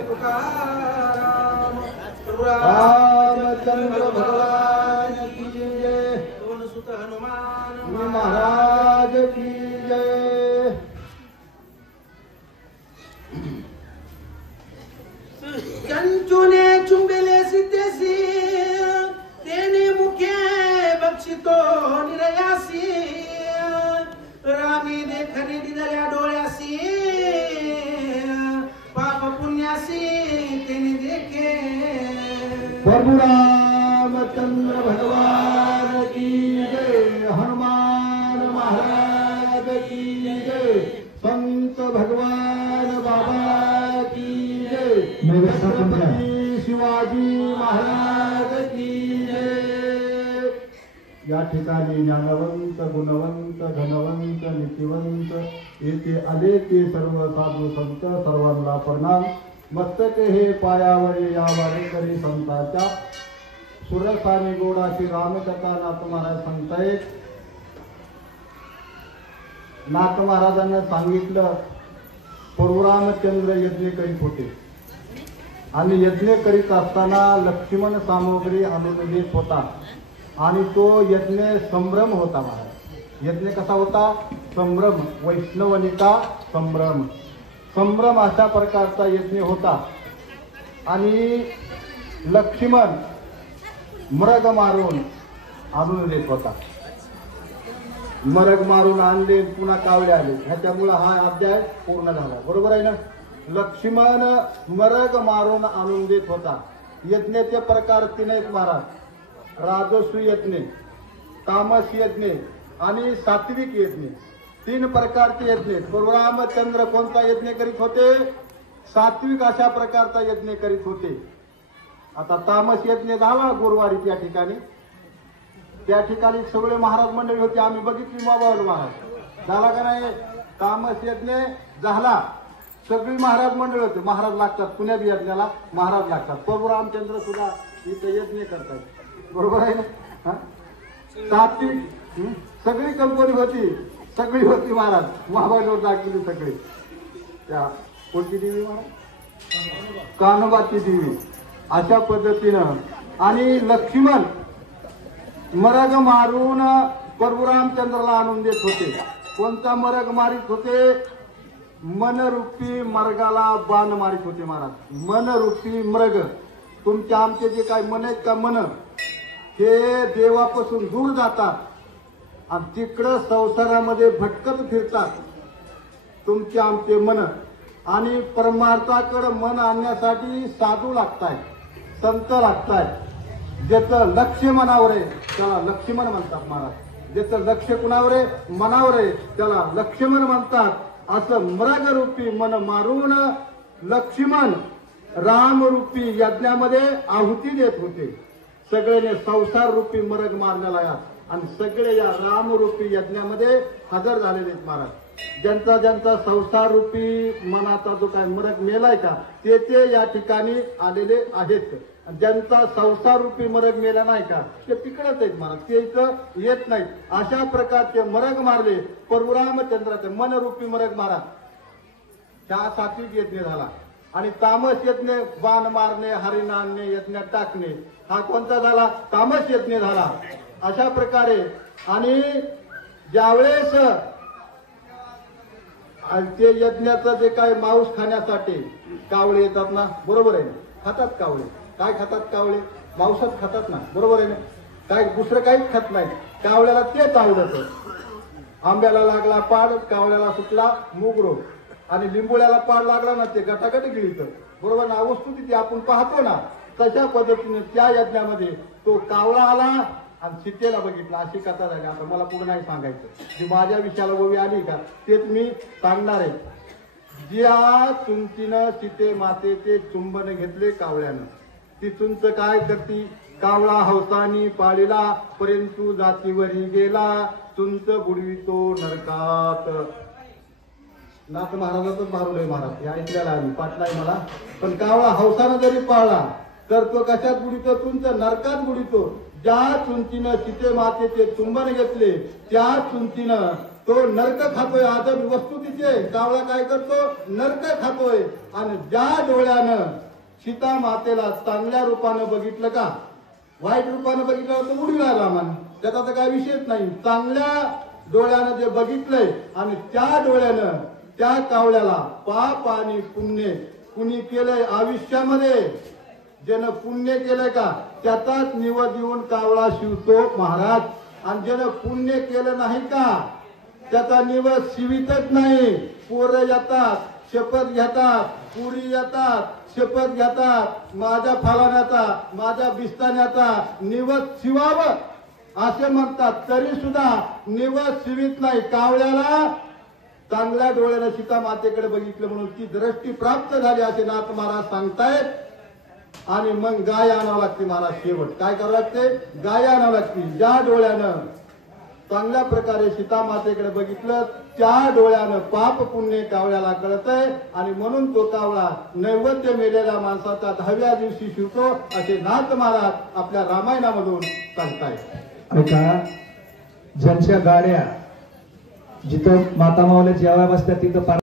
तुकाराम रामचंद्र भगवान की जय। सुत हनुमान महाराज की जय। चंचुने चुंबेले सिद्धेसी तेने मुखे बक्षितो निरयासी रामी देखणे दिदल्या डोळ्यासी पाप पुण्यासी तेने देखे। प्रभु रामचंद्र भगवान की जय। हनुमान महाराज की जय। संत भगवान बाबा की जय। छत्रपती शिवाजी महाराज की जय। या ठिकाणी ज्ञानवंत गुणवंत धनवंत नीतिवंत येथे आले ते सर्व साधू संत सर्वांना प्रणाम। मस्तक हे पायावर या वारेकरी संतांच्या सुरसानी गोडाची रामकथा नाथ महाराज सांगतायत। नाथ महाराजांना सांगितलं परशुरामचंद्र यज्ञ करीत होते आणि यज्ञ करीत असताना लक्ष्मण सामग्री आणून देत होता आणि तो यज्ञ संभ्रम होता महाराज। यज्ञ कसा होता? संभ्रम, वैष्णवनिका संभ्रम, संभ्रम अशा प्रकारचा यज्ञ होता। आणि लक्ष्मण मृग मारून आणून देत होता। मृग मारून आणले पुन्हा कावळे आले, ह्याच्यामुळे हा अध्याय पूर्ण झाला। बरोबर आहे ना? लक्ष्मण मृग मारून आणून देत होता। यज्ञाचे प्रकार तीन आहेत महाराज, राजस्व यज्ञ, तामस यज्ञ आणि सात्विक यज्ञ, तीन प्रकारचे यज्ञ। परशुरामचंद्र कोणता यज्ञ करीत होते? सात्विक अशा प्रकारचा यज्ञ करीत होते। आता तामस यज्ञ झाला गुरुवारी त्या ठिकाणी सगळे महाराज मंडळी होते, आम्ही बघितली मोबाईल महाराज झाला का नाही? तामस यज्ञ झाला, सगळी महाराज मंडळी होते। महाराज लागतात पुण्या यज्ञाला, महाराज लागतात। परशुरामचंद्र सुद्धा इथे यज्ञ करतात, बरोबर आहे ना? सात्विक सगळी कंपनी होती, सगळी होती महाराज, मोबाईलवर दाखवली सगळी। त्या कोणती देवी महाराज? कान्होबाची देवी, अशा पद्धतीनं। आणि लक्ष्मण मृग मारून परशुरामचंद्राला आणून देत होते। कोणता मृग मारित होते? मनरूपी मृगाला बाण मारित होते महाराज। मनरूपी मृग, तुमच्या आमचे जे काय मन आहेत का, मन हे देवापासून दूर जातात आणि तिकडं संसारामध्ये भटकत फिरतात तुमचे आमचे मन। आणि परमार्थाकडे मन आणण्यासाठी साधू लागताय, संत लागताय। ज्याचं लक्ष मनावर आहे त्याला लक्ष्मण म्हणतात महाराज। ज्याचं लक्ष कुणावर आहे? मनावर आहे, त्याला लक्ष्मण म्हणतात। असं मृगरूपी मन मारून लक्ष्मण रामरूपी यज्ञामध्ये आहुती देत होते। सगळ्याने संसार रूपी मृग मारण्याला या आणि सगळे या रामरूपी यज्ञामध्ये हजर झालेले आहेत महाराज। ज्यांचा ज्यांचा संसार रूपी मनाचा जो काय मृग मेलाय का ते या ठिकाणी आलेले आहेत। ज्यांचा संसार रूपी मृग मेला नाही का ते तिकडच आहेत महाराज, ते इथं येत नाहीत। अशा प्रकारचे मृग मारले परशुरामचंद्राचे मनरूपी मृग महाराज। हा सात्विक यज्ञ झाला। आणि तामस यज्ञ बाण मारणे, हरिण आणणे, यज्ञात टाकणे, हा कोणता झाला? तामस यज्ञ झाला। अशा प्रकारे आणि ज्यावेळेस ते यज्ञाचं जे काय मांस खाण्यासाठी कावळे येतात ना, बरोबर आहे ना? खातात कावळे, काय खातात कावळे? मांसच खातात ना, बरोबर आहे ना? काय दुसरं काहीच खात नाही, कावळ्याला तेच आवडत। आंब्याला लागला पाड, कावळ्याला सुटला मूग रोग, आणि लिंबोळ्याला पाड लागला ना ते गटागट गिळीत, बरोबर ना? वस्तुस्थिती आपण पाहतो ना, तशा पद्धतीने त्या यज्ञामध्ये तो कावळा आला आणि सीतेला बघितलं, अशी कथा झाली। आता मला पुढे नाही सांगायचं, जी माझ्या विषयाला ओवी आली का तेच मी सांगणार आहे। ज्या चुंचीनं सीते मातेचे चुंबन घेतले कावळ्यानं, ती चुंच काय करती? कावळा हौसानी पाळीला, परंतु जातीवरी गेला, चुंच बुडवितो नरकात। नाथ महाराजांच मारुलय महाराज, हे ऐकलेला आम्ही, पाटलाय मला। पण कावळा हौसानं जरी पाळला तर तो कशात बुडितो? चुंच नरकात बुडितो। ज्या चुंचीनं सीते मातेचे चुंबन घेतले त्या चुंचीनं तो नरक खातोय. आता वस्तुस्थिती आहे, कावळा काय करतो, नरक खातोय. आणि ज्या डोळ्यानं सीता मातेला चांगल्या रूपानं बघितलं का, वाईट रूपानं बघितलं तर उडविला रामानं, त्याचा तर काय विषयच नाही. चांगल्या डोळ्यानं जे बघितलंय आणि त्या डोळ्यानं त्या कावळ्याला पाप आणि पुण्य कुणी केलंय आयुष्यामध्ये, ज्यानं पुण्य केलंय का त्याचाच निवड येऊन कावळा शिवतो महाराज. आणि ज्यानं पुण्य केलं नाही का त्याचा निवड शिवितच नाही. पोरं येतात, शपथ घेतात, पुरी येतात, शपथ घेतात, माझ्या फलाण्याचा माझ्या बिस्ताण्याचा निवड शिवावं असे म्हणतात, तरी सुद्धा निवड शिवित नाही. कावळ्याला चांगल्या डोळ्याने सीता मातेकडे बघितलं म्हणून ती दृष्टी प्राप्त झाली असे नाथ महाराज सांगतायत. आणि मग गाय आणावं लागते महाराज. शेवट काय करावं लागते, गाय आणावं लागते. ज्या डोळ्यानं चांगल्या प्रकारे सीता मातेकडे बघितलं त्या डोळ्यानं पाप पुण्य कावळ्याला कळतंय. आणि म्हणून तो कावळा नैवेद्य मेलेल्या माणसाचा 10व्या दिवशी शिवतो असे नाथ महाराज आपल्या रामायणामधून सांगतायत. ऐका, ज्यांच्या गाड्या जिथं माता माऊल्या जेवाय बसतात तिथं